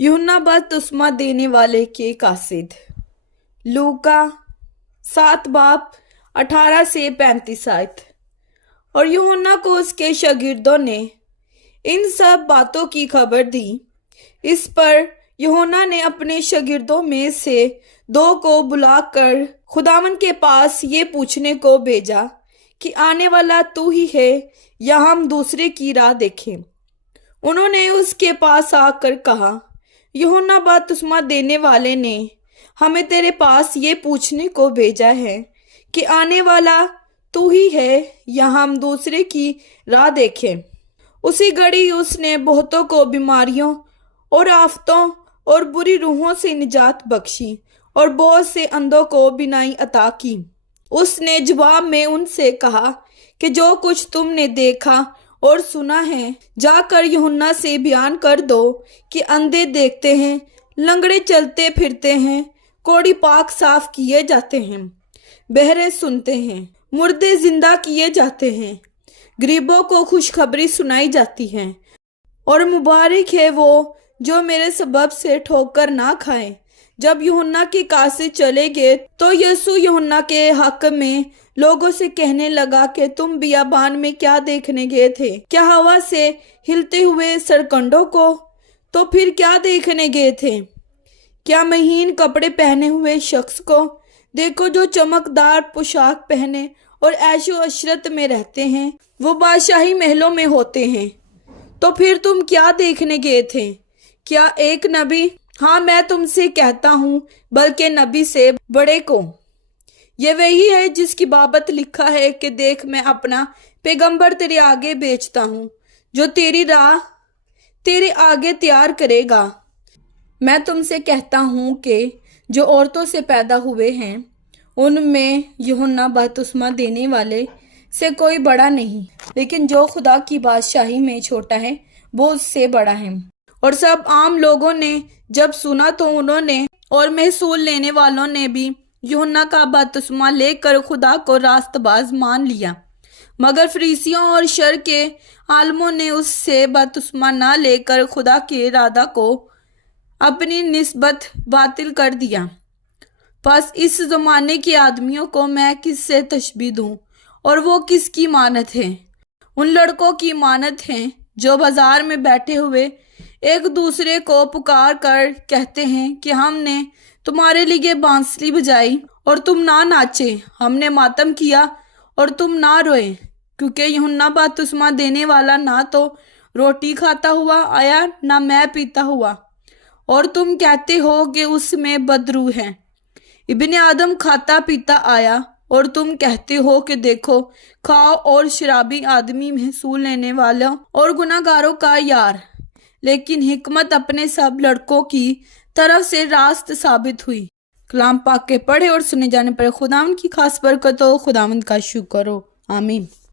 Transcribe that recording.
यूहन्ना बपतिस्मा देने वाले के कासिद। लूका 7 बाब 18 से 35 आयत। और यूहन्ना को उसके शागिर्दों ने इन सब बातों की खबर दी। इस पर यूहन्ना ने अपने शागिर्दों में से 2 को बुलाकर खुदावंद के पास ये पूछने को भेजा कि आने वाला तू ही है या हम दूसरे की राह देखें। उन्होंने उसके पास आकर कहा, यूहन्ना बपतिस्मा देने वाले ने हमें तेरे पास ये पूछने को भेजा है कि आने वाला तू ही है या हम दूसरे की राह देखें। उसी घड़ी उसने बहुतों को बीमारियों और आफतों और बुरी रूहों से निजात बख्शी और बहुत से अंधों को बीनाई अता की। उसने जवाब में उनसे कहा कि जो कुछ तुमने देखा और सुना है जाकर यूहन्ना से बयान कर दो कि अंधे देखते हैं, लंगड़े चलते फिरते हैं, कोढ़ी पाक साफ किए जाते हैं, बहरे सुनते हैं, मुर्दे जिंदा किए जाते हैं, गरीबों को खुशखबरी सुनाई जाती है। और मुबारक है वो जो मेरे सबब से ठोकर ना खाए। जब यूहन्ना के कासिद चले गए तो यीशु यूहन्ना के हक में लोगों से कहने लगा कि तुम बियाबान में क्या देखने गए थे? क्या हवा से हिलते हुए सरकंडों को? तो फिर क्या देखने गए थे? क्या महीन कपड़े पहने हुए शख्स को? देखो, जो चमकदार पोशाक पहने और ऐशो अशरत में रहते हैं वो बादशाही महलों में होते हैं। तो फिर तुम क्या देखने गए थे? क्या एक नबी? हाँ, मैं तुमसे कहता हूँ, बल्कि नबी से बड़े को। ये वही है जिसकी बाबत लिखा है कि देख, मैं अपना पैगंबर तेरे आगे भेजता हूँ जो तेरी राह तेरे आगे तैयार करेगा। मैं तुमसे कहता हूँ कि जो औरतों से पैदा हुए हैं उनमें यूहन्ना बपतिस्मा देने वाले से कोई बड़ा नहीं, लेकिन जो खुदा की बादशाही में छोटा है वो उससे बड़ा है। और सब आम लोगों ने जब सुना तो उन्होंने और महसूल लेने वालों ने भी यूहन्ना का बपतिस्मा लेकर खुदा को रास्तबाज मान लिया। मगर फरीसियों और शर के आलमों ने उससे बपतिस्मा न लेकर खुदा के इरादा को अपनी निस्बत बातिल कर दिया। बस इस ज़माने के आदमियों को मैं किससे तशबीह दूं और वो किसकी मानत है? उन लड़कों की मानत है जो बाजार में बैठे हुए एक दूसरे को पुकार कर कहते हैं कि हमने तुम्हारे लिए बांसुरी बजाई और तुम ना नाचे, हमने मातम किया और तुम ना रोए, क्योंकि यूहन्ना बपतिस्मा देने वाला ना तो रोटी खाता हुआ आया ना मैं पीता हुआ, और तुम कहते हो कि उसमें बदरू है। इब्ने आदम खाता पीता आया और तुम कहते हो कि देखो, खाओ और शराबी आदमी महसूल लेने वाला और गुनाहगारों का यार। लेकिन हिकमत अपने सब लड़कों की तरफ से रास्त साबित हुई। कलाम पाक के पढ़े और सुने जाने पर खुदावंद की खास बरकत हो। खुदावंद का शुक्र हो। आमीन।